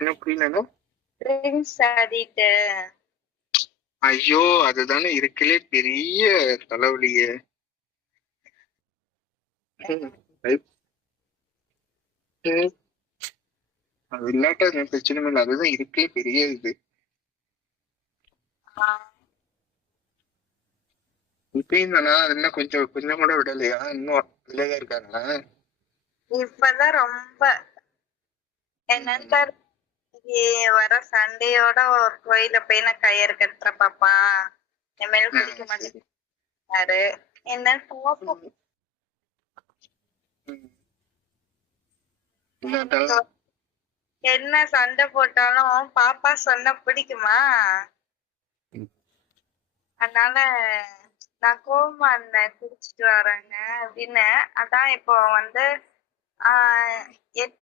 என்ன புரியல? ட்ரிங்க்ஸ் ஆடிட்டு. ஐயோ, அதுதானே இருக்கலே பெரிய தலைவலியே. அது இல்லாட்ட பிரச்சனை இல்லை, அதுதான் இருக்கலே பெரிய இது. இப்பயும் தானா? அது என்ன கொஞ்சம் கொஞ்சம் கூட விடலையா? இன்னும் இல்லையா இருக்காங்களா? இப்பதான் ரொம்ப என்னன்னு வர சண்டையோட ஒரு கோயில போய் நான் கயிறு கட்டுற பாப்பா என் குடிக்க மாட்டேங்கிறாரு. என்னன்னு பாப்போம். என்ன சண்டை போட்டாலும் பாப்பா சொன்ன பிடிக்குமா? அதனால நான் கோவமா இருந்தேன், குடிச்சிட்டு வரேங்க அப்படின்னு. அதான் இப்போ வந்து